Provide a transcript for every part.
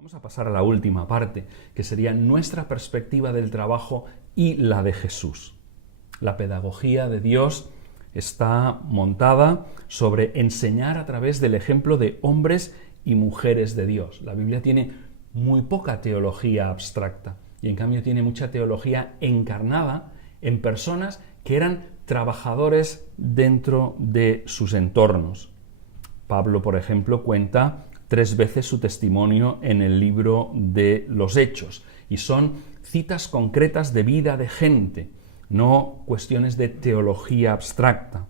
Vamos a pasar a la última parte, que sería nuestra perspectiva del trabajo y la de Jesús. La pedagogía de Dios está montada sobre enseñar a través del ejemplo de hombres y mujeres de Dios. La Biblia tiene muy poca teología abstracta y en cambio tiene mucha teología encarnada en personas que eran trabajadores dentro de sus entornos. Pablo, por ejemplo, cuenta 3 veces su testimonio en el libro de los Hechos, y son citas concretas de vida de gente, no cuestiones de teología abstracta.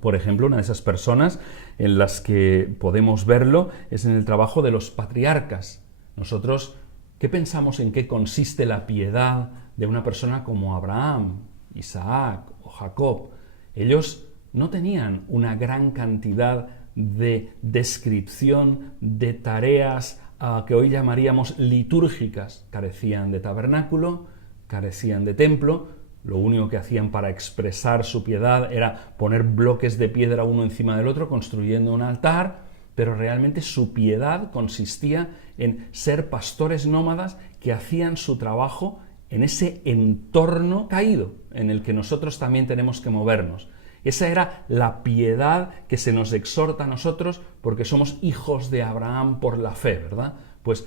Por ejemplo, una de esas personas en las que podemos verlo es en el trabajo de los patriarcas. Nosotros, ¿qué pensamos en qué consiste la piedad de una persona como Abraham, Isaac o Jacob? Ellos no tenían una gran cantidad de descripción de tareas que hoy llamaríamos litúrgicas. Carecían de tabernáculo, carecían de templo. Lo único que hacían para expresar su piedad era poner bloques de piedra uno encima del otro, construyendo un altar, pero realmente su piedad consistía en ser pastores nómadas que hacían su trabajo en ese entorno caído en el que nosotros también tenemos que movernos. Esa era la piedad que se nos exhorta a nosotros porque somos hijos de Abraham por la fe, ¿verdad? Pues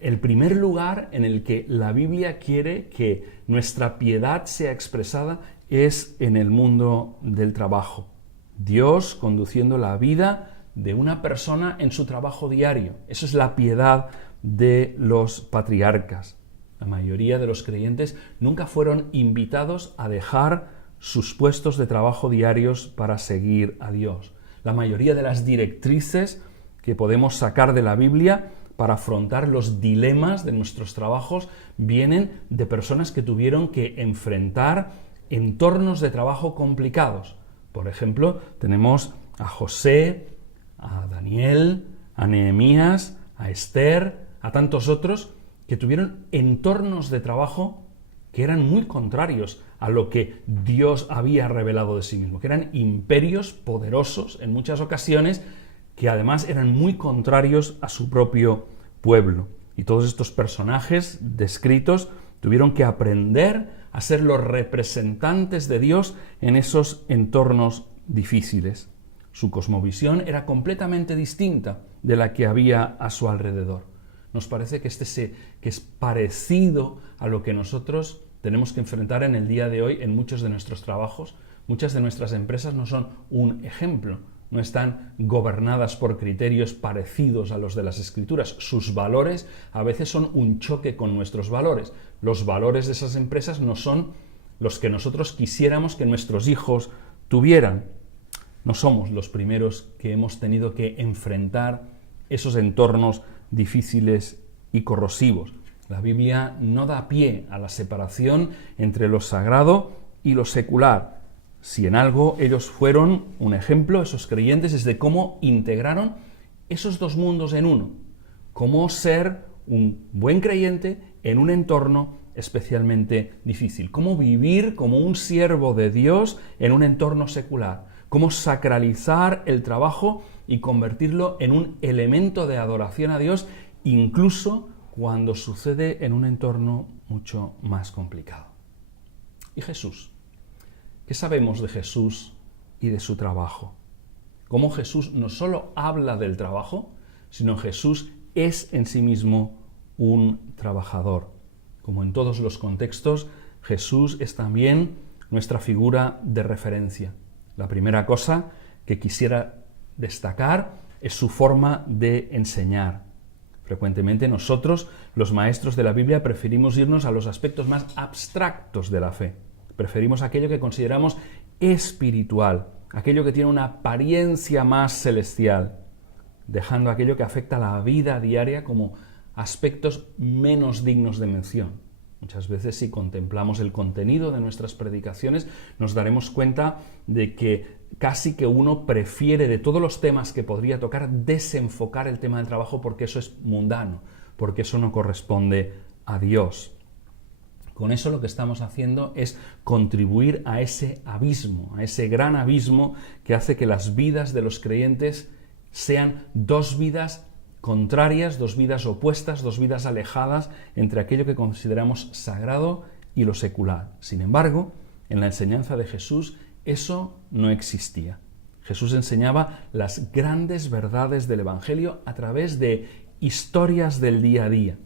el primer lugar en el que la Biblia quiere que nuestra piedad sea expresada es en el mundo del trabajo. Dios conduciendo la vida de una persona en su trabajo diario. Eso es la piedad de los patriarcas. La mayoría de los creyentes nunca fueron invitados a dejar sus puestos de trabajo diarios para seguir a Dios. La mayoría de las directrices que podemos sacar de la Biblia para afrontar los dilemas de nuestros trabajos vienen de personas que tuvieron que enfrentar entornos de trabajo complicados. Por ejemplo, tenemos a José, a Daniel, a Nehemías, a Esther, a tantos otros que tuvieron entornos de trabajo que eran muy contrarios a lo que Dios había revelado de sí mismo, que eran imperios poderosos en muchas ocasiones, que además eran muy contrarios a su propio pueblo. Y todos estos personajes descritos tuvieron que aprender a ser los representantes de Dios en esos entornos difíciles. Su cosmovisión era completamente distinta de la que había a su alrededor. Nos parece que que es parecido a lo que nosotros tenemos que enfrentar en el día de hoy en muchos de nuestros trabajos. Muchas de nuestras empresas no son un ejemplo, no están gobernadas por criterios parecidos a los de las Escrituras. Sus valores a veces son un choque con nuestros valores. Los valores de esas empresas no son los que nosotros quisiéramos que nuestros hijos tuvieran. No somos los primeros que hemos tenido que enfrentar esos entornos difíciles y corrosivos. La Biblia no da pie a la separación entre lo sagrado y lo secular. Si en algo ellos fueron un ejemplo, esos creyentes, es de cómo integraron esos dos mundos en uno. Cómo ser un buen creyente en un entorno especialmente difícil. Cómo vivir como un siervo de Dios en un entorno secular. Cómo sacralizar el trabajo y convertirlo en un elemento de adoración a Dios, incluso cuando sucede en un entorno mucho más complicado. ¿Y Jesús? ¿Qué sabemos de Jesús y de su trabajo? Cómo Jesús no solo habla del trabajo, sino Jesús es en sí mismo un trabajador. Como en todos los contextos, Jesús es también nuestra figura de referencia. La primera cosa que quisiera destacar es su forma de enseñar. Frecuentemente nosotros, los maestros de la Biblia, preferimos irnos a los aspectos más abstractos de la fe. Preferimos aquello que consideramos espiritual, aquello que tiene una apariencia más celestial, dejando aquello que afecta a la vida diaria como aspectos menos dignos de mención. Muchas veces, si contemplamos el contenido de nuestras predicaciones, nos daremos cuenta de que casi que uno prefiere, de todos los temas que podría tocar, desenfocar el tema del trabajo porque eso es mundano, porque eso no corresponde a Dios. Con eso lo que estamos haciendo es contribuir a ese abismo, a ese gran abismo que hace que las vidas de los creyentes sean dos vidas contrarias, dos vidas opuestas, dos vidas alejadas entre aquello que consideramos sagrado y lo secular. Sin embargo, en la enseñanza de Jesús eso no existía. Jesús enseñaba las grandes verdades del Evangelio a través de historias del día a día.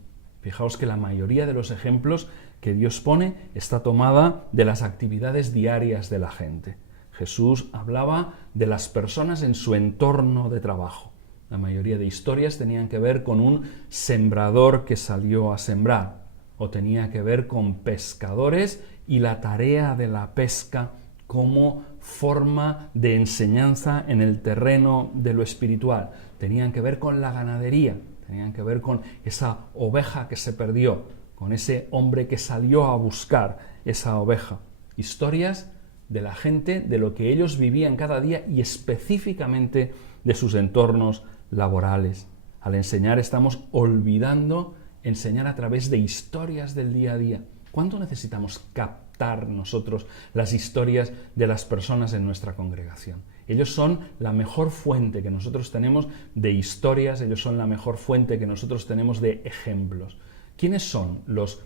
Fijaos que la mayoría de los ejemplos que Dios pone está tomada de las actividades diarias de la gente. Jesús hablaba de las personas en su entorno de trabajo. La mayoría de historias tenían que ver con un sembrador que salió a sembrar, o tenía que ver con pescadores y la tarea de la pesca como forma de enseñanza en el terreno de lo espiritual. Tenían que ver con la ganadería, tenían que ver con esa oveja que se perdió, con ese hombre que salió a buscar esa oveja. Historias de la gente, de lo que ellos vivían cada día y específicamente de sus entornos laborales. Al enseñar estamos olvidando enseñar a través de historias del día a día. ¿Cuánto necesitamos captar nosotros las historias de las personas en nuestra congregación? Ellos son la mejor fuente que nosotros tenemos de historias, ellos son la mejor fuente que nosotros tenemos de ejemplos. ¿Quiénes son los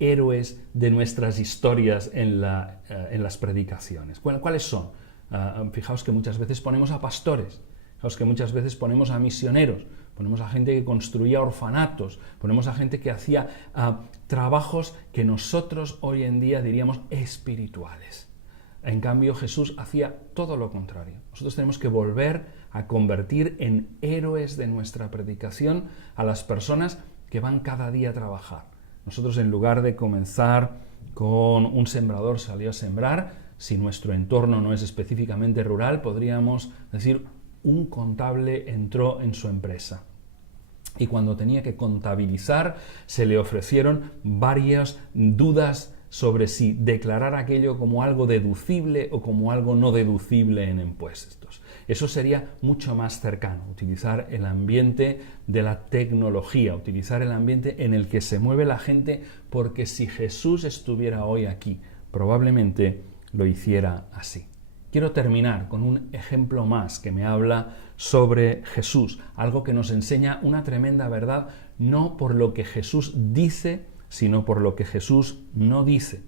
héroes de nuestras historias en las predicaciones? ¿Cuáles son? Fijaos que muchas veces ponemos a pastores, fijaos que muchas veces ponemos a misioneros, ponemos a gente que construía orfanatos, ponemos a gente que hacía trabajos que nosotros hoy en día diríamos espirituales. En cambio, Jesús hacía todo lo contrario. Nosotros tenemos que volver a convertir en héroes de nuestra predicación a las personas que van cada día a trabajar. Nosotros, en lugar de comenzar con un sembrador salió a sembrar, si nuestro entorno no es específicamente rural, podríamos decir un contable entró en su empresa. Y cuando tenía que contabilizar, se le ofrecieron varias dudas sobre si declarar aquello como algo deducible o como algo no deducible en impuestos. Eso sería mucho más cercano, utilizar el ambiente de la tecnología, utilizar el ambiente en el que se mueve la gente, porque si Jesús estuviera hoy aquí, probablemente lo hiciera así. Quiero terminar con un ejemplo más que me habla sobre Jesús, algo que nos enseña una tremenda verdad, no por lo que Jesús dice, sino por lo que Jesús no dice.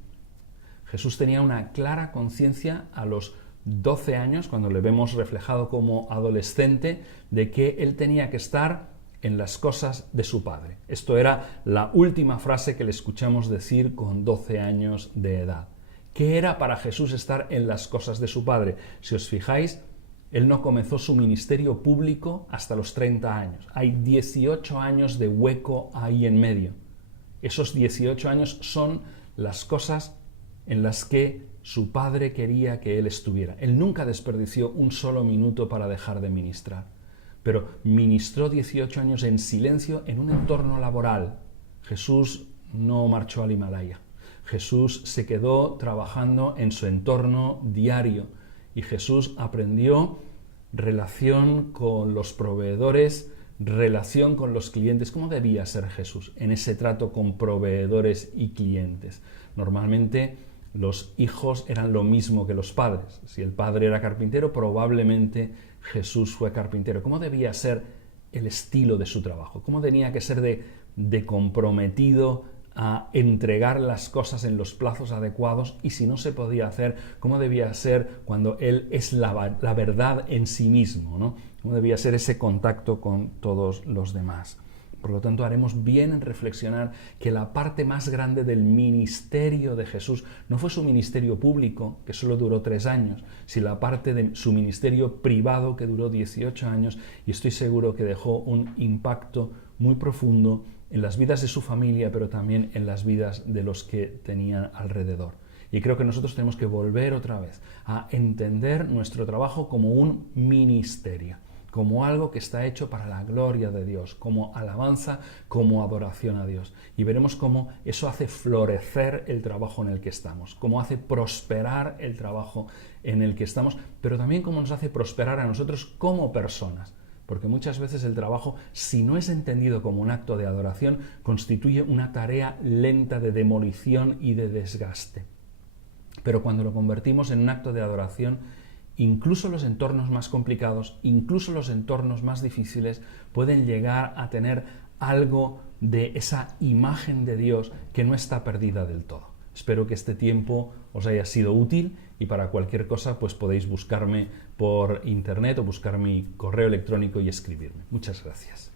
Jesús tenía una clara conciencia a los 12 años, cuando le vemos reflejado como adolescente, de que él tenía que estar en las cosas de su Padre. Esto era la última frase que le escuchamos decir con 12 años de edad. ¿Qué era para Jesús estar en las cosas de su Padre? Si os fijáis, él no comenzó su ministerio público hasta los 30 años. Hay 18 años de hueco ahí en medio. Esos 18 años son las cosas en las que su Padre quería que él estuviera. Él nunca desperdició un solo minuto para dejar de ministrar, pero ministró 18 años en silencio en un entorno laboral. Jesús no marchó al Himalaya. Jesús se quedó trabajando en su entorno diario y Jesús aprendió relación con los proveedores, relación con los clientes. ¿Cómo debía ser Jesús en ese trato con proveedores y clientes? Normalmente los hijos eran lo mismo que los padres. Si el padre era carpintero, probablemente Jesús fue carpintero. ¿Cómo debía ser el estilo de su trabajo? ¿Cómo tenía que ser de comprometido a entregar las cosas en los plazos adecuados? Y si no se podía hacer, ¿cómo debía ser cuando él es la verdad en sí mismo, ¿no? ¿Cómo debía ser ese contacto con todos los demás? Por lo tanto, haremos bien en reflexionar que la parte más grande del ministerio de Jesús no fue su ministerio público, que solo duró 3 años, sino la parte de su ministerio privado, que duró 18 años, y estoy seguro que dejó un impacto muy profundo en las vidas de su familia, pero también en las vidas de los que tenían alrededor. Y creo que nosotros tenemos que volver otra vez a entender nuestro trabajo como un ministerio, como algo que está hecho para la gloria de Dios, como alabanza, como adoración a Dios. Y veremos cómo eso hace florecer el trabajo en el que estamos, cómo hace prosperar el trabajo en el que estamos, pero también cómo nos hace prosperar a nosotros como personas. Porque muchas veces el trabajo, si no es entendido como un acto de adoración, constituye una tarea lenta de demolición y de desgaste. Pero cuando lo convertimos en un acto de adoración, incluso los entornos más complicados, incluso los entornos más difíciles, pueden llegar a tener algo de esa imagen de Dios que no está perdida del todo. Espero que este tiempo os haya sido útil y para cualquier cosa pues podéis buscarme por internet o buscar mi correo electrónico y escribirme. Muchas gracias.